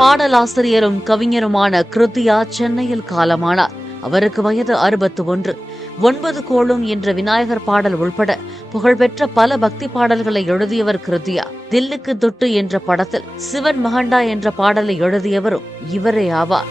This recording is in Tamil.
பாடலாசிரியரும் கவிஞருமான கிருத்தியா சென்னையில் காலமானார். அவருக்கு வயது 61. 9 கோளும் என்ற விநாயகர் பாடல் உள்பட புகழ்பெற்ற பல பக்தி பாடல்களை எழுதியவர் கிருத்தியா. தில்லுக்கு துட்டு என்ற படத்தில் சிவன் மகண்டா என்ற பாடலை எழுதியவரும் இவரே ஆவார்.